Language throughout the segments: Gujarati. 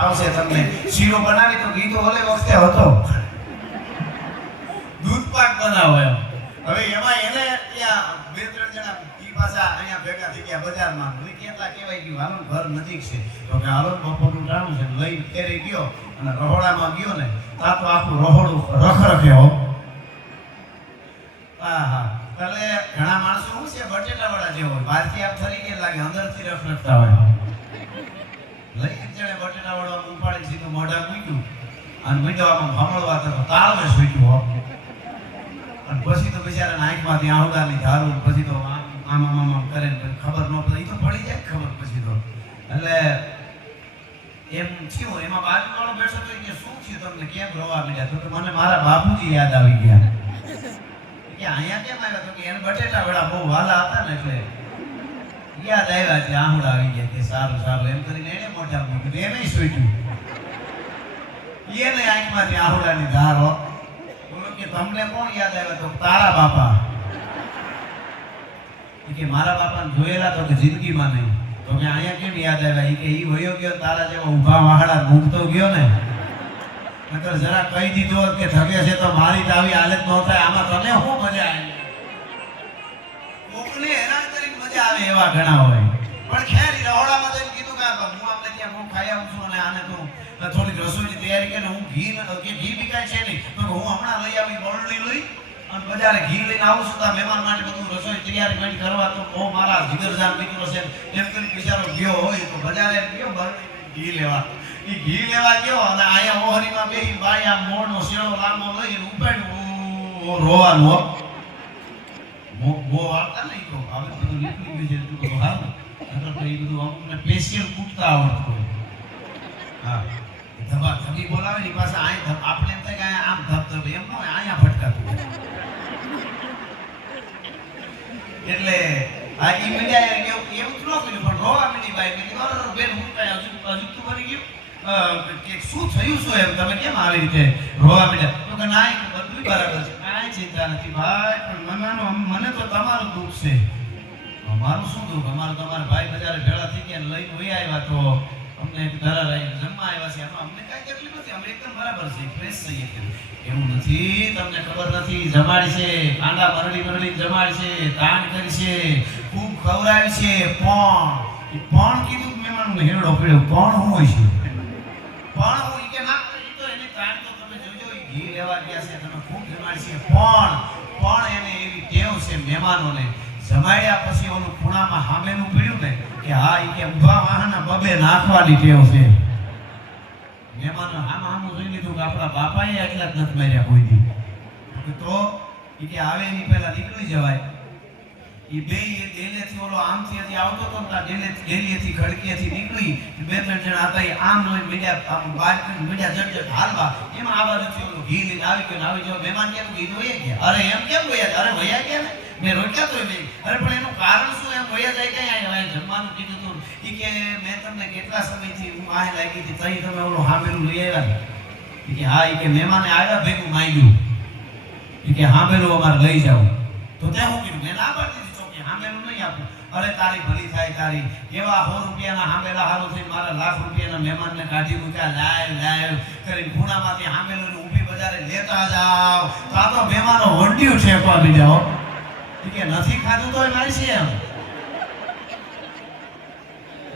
ફાવશે તમને. શીરો બનાવી તો ઘી તો ઓલે વખતે હતો. દૂધ પાક બનાવો એમ. હવે એમાં એને ત્યાં બે ત્રણ જણા ઘી પાછા અહીંયા ભેગા થઈ ગયા બજારમાં. હવે કેટલા કહેવાય ગયું? હાલો, ઘર નજીક છે. તો કે હાલો, બપોરનું ટાણું છે. લઈ ફેરે ગયો અને રહોડામાં ગયો ને, તા તો આખું રહોડું રખરખે હો. હા હા. એટલે ઘણા માણસો શું છે બટેટા વડા જેવો હોય. બહારથી આપ ફરી ગયા લાગે, અંદરથી રખરખતા હોય. લઈ એક જણે ઉપાડી સીધું મોઢા મૂક્યું અને મીંડો આમાં ભમળવા તો તાળવે સૂક્યું હો. અને પછી તો બિચારાના આંખમાંથી આહુડાની ધારું પછી તો આમ આમ આમ કરે ને ખબર ન પડે. એ તો પડી જાય ખબર પછી તો. એટલે એમ થયું, એમાં બાજુવાળો બેઠો તો કે શું થયું તમને? કેમ રોવા મળ્યા તો મને મારા બાપુજી યાદ આવી ગયા. કે અહીંયા કેમ આવ્યા? તો કે એને બટેટા વડા બહુ વાલા હતા ને એટલે યાદ આવ્યા એટલે આહુડા આવી ગયા કે સારું સારું. એમ કરીને એને મોઢા મૂક્યું. એને સૂટ્યું એને આંખમાંથી આહુડાની ધાર, હો. બોલો કે, તમને કોણ યાદ આવ્યા? તો તારા બાપા. ઈ કે, મારા બાપાને જોયેલા તો કે જિંદગીમાં નહીં. તો કે, અહીંયા કેમ યાદ આવ્યા? ઈ કે, ઈ વયો ગયો ને તારા જેવા ઊભા વાહડા મૂકતો ગયો ને. નકર જરા કહી દીધું હોત કે થગે છે તો મારી ઘણા હોય. પણ ખેર રહોડામાં જઈને કીધું કે હું આપણે ત્યાં હું ખાઈ આવું છું અને આને તો થોડીક રસોઈની તૈયારી કરીને હું ઘી કે ઘી પીકાય છે નહીં. તો હું હમણાં લઈ આવી બરણી લઈ અને બજારે ઘી લઈને આવું છું તો મહેમાન માટે બધું રસોઈ તૈયારી કરી કરવા તો બહુ મારા જીગરજાન મિત્રો છે. એમ કરી બિચારો ગયો હોય તો બજારે ગયો બરણી ઘી લેવા. એ ઘી લેવા ગયો અને આયા ઓહરીમાં બેહી આ મોરનો શેરો લાંબો લઈને ઉપાડ્યું. રોવાનો. મો મો વાળતા નહીં તો હવે બધું નીકળી ગયું છે બોલાવે ને પાછા આય આપણે એમ થાય કે આમ ધબ એમ ન હોય, આયા ભટકાતું એટલે આ ઈ મીડિયા એ એવું એવું જ ન કર્યું, પણ રોવા મીડી બાઈ કે બેન, હું કાંઈ ગયું. કે શું થયું શું એમ? તમે કેમ આવી રીતે રોવા મીડ્યા? તો કે ના, એ બધું બરાબર છે. ચિંતા નથી ભાઈ, પણ મનાનો મને તો તમારું દુઃખ છે. અમારું શું દુઃખ? અમારું તમારા ભાઈ બજારે ભેળા થઈ ગયા લઈને વહી આવ્યા તો અમને ઘરા લઈને જમવા આવ્યા છે. એમાં અમને કાંઈ તકલીફ નથી, અમે એકદમ બરાબર છે ફ્રેશ છીએ એકદમ. એવું નથી, તમને ખબર નથી, જમાડી છે કાંડા મરડી મરડી જમાડી છે દાન કરી છે, ખૂબ ખવડાવી છે, પણ પણ કીધું કે હેરડો પડ્યો. પણ હું હોય છે? પણ હું ઈ કે ના ઈ તો એની તાણ તો તમે જોજો ઈ ઘી લેવા જમાડી છે. પણ પણ એને એવી ટેવ છે મહેમાનોને. જમાડ્યા પછી ઓલું ખૂણામાં હામેનું પીડ્યું ને, કે હા એ કે ઊભા વાહના બબે નાખવાની ટેવ છે. મહેમાનો આમ આમ જોઈ લીધું કે આપણા બાપાએ એટલા જ નથી માર્યા કોઈ દી. તો એ કે આવે એની પહેલાં નીકળી જવાય. એ આ એનું કારણ શું? એમ વયા જાય જમવાનું કીધું હતું મેં તમને કેટલા સમયથી હું તઈ તમે ઓલું હામેલું લઈ આવ્યા હા એ કે મહેમાને આવ્યા ભેગું માંગ્યું ઈ કે હામેલું અમારે લઈ જાવ તો ત્યાં હું કીધું, મેં ના પાડી હામેલું નહીં આપું? અરે તારી ભલી થાય તારી. એવા સો રૂપિયાના હામેલા હારું થઈ મારા લાખ રૂપિયાના મહેમાનને કાઢી મૂક્યા. લાઈવ લાઈવ કરીને ખૂણામાંથી હામેલું ઊભી બજારે લેતા જાઓ. તો આ તો મહેમાનો વંડિયું છે દીધા જાઓ કે નથી ખાધું તો મારી છે એમ.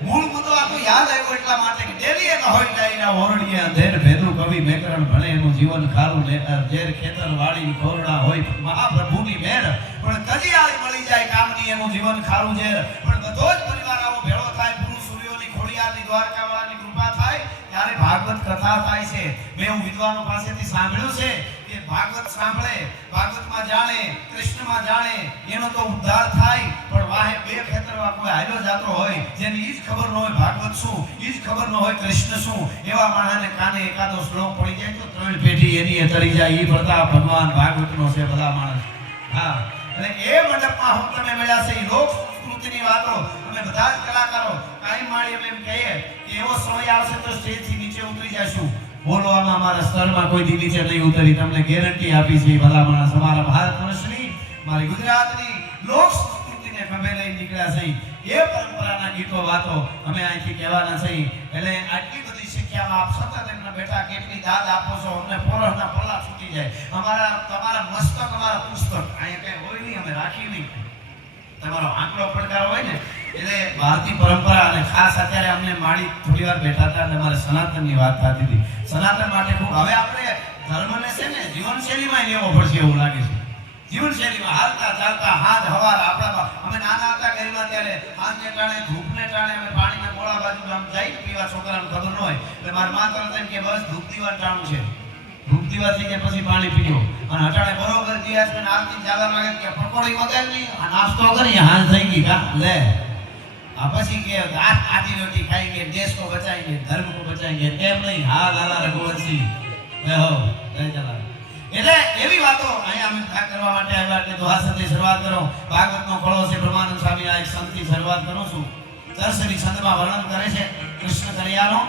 મૂળ મુદ્દો આ તો યાદ આવ્યો એટલા માટે કે ડેલી એક હોય ડાયરા ઓરડીએ અંધેર ભેદું કવિ મેકરણ ભણે એનું જીવન ખારું નેતર ઝેર ખેતર વાળી ખોરડા હોય. મહાપ્રભુની એનું જીવન ખારું છે. પણ બધો જ પરિવાર આવો ભેળો થાય પુરુષ સૂર્યોની ખોડિયાની દ્વારકાવાળાની કૃપા થાય, ત્યારે ભાગવત કથા થાય છે. મેં હું વિદ્વાનો પાસેથી સાંભળ્યું છે કે ભાગવત સાંભળે, ભાગવતમાં જાણે, કૃષ્ણમાં જાણે, એનો તો ઉદ્ધાર થાય, પણ વાહે બે ખેતરમાં કોઈ હાલ્યો જાતો હોય, જેને ઈ જ ખબર ન હોય ભાગવત શું, ઈ જ ખબર ન હોય કૃષ્ણ શું, એવા માણસને કાને એકાદો શ્લોક પડી જાય તો ત્રણ પેઢી એની એ તરી જાય એ બધા ભગવાન ભાગવતનો છે બધા માણસ. હા. અને એ મંડપમાં હું તમે મળ્યા છે લોક સ્મૃતિની વાતો. અમે બધા જ કલાકારો, કાંઈ માળી અમે એમ કહીએ કે એવો સમય આવશે તો સ્ટેજથી નીચે ઉતરી જશું. બોલવામાં અમારા સ્તરમાં કોઈ દી નીચે નહીં ઉતરી, તમને ગેરંટી આપી છે ભલામણ અમારા ભારત વર્ષની મારી ગુજરાતની લોક સંસ્કૃતિને ખભે લઈને નીકળ્યા છે. એ પરંપરાના ગીતો વાતો અમે અહીંથી કહેવાના છે. એટલે આટલી બધી આપ સતત એમને બેટા કેટલી દાદ આપો છો? અમને પોરસના પલ્લા છૂટી જાય. અમારા તમારા મસ્તક, અમારા પુસ્તક. અહીંયા કઈ હોય નહીં, અમે રાખી નહીં. તમારો આંકડો પડકાર હોય ને, એટલે ભારતીય પરંપરા અને ખાસ અત્યારે અમને માળી થોડી વાર બેઠા હતા અને અમારે સનાતનની વાત થતી હતી. સનાતન માટે ખૂબ હવે આપણે ધર્મને છે ને, જીવનશૈલીમાં લેવો પડશે એવું લાગે છે. જીવનશૈલીમાં હાલતા ચાલતા, હાથ, હવાર આપણા અમે નાના હતા ઘરમાં ત્યારે હાથને ટાણે, ધૂપને ટાણે અમે પાણીના હોય એટલે મારા મા એમ કે બસ ધૂપ દીવા ટાણું છે. ધૂપ દીવા થઈ જાય પછી પાણી પીજો અને અટાણે બરોબર દિવસ મને આરતી ચાલા લાગે કે પકોડી વગર નહીં આ નાસ્તો કરી હાથ થઈ ગઈ, કા, લે. આ પછી કે આઠ આધી રોટી ખાઈ દેશ કો બચાએંગે ધર્મ કો બચાએંગે એમ નહીં, હા, લાલા રઘુવંશી. લે હો, જય જલા એટલે એવી વાતો અહીંયા અમે ભાગ કરવા માટે આવ્યા એટલે દોહા સંતની શરૂઆત કરો. ભાગવતનો ફળો છે, બ્રહ્માનંદ સ્વામી આ એક સંતની શરૂઆત કરું છું. દર્શની સંતમાં વર્ણન કરે છે, કૃષ્ણ કરિયાનો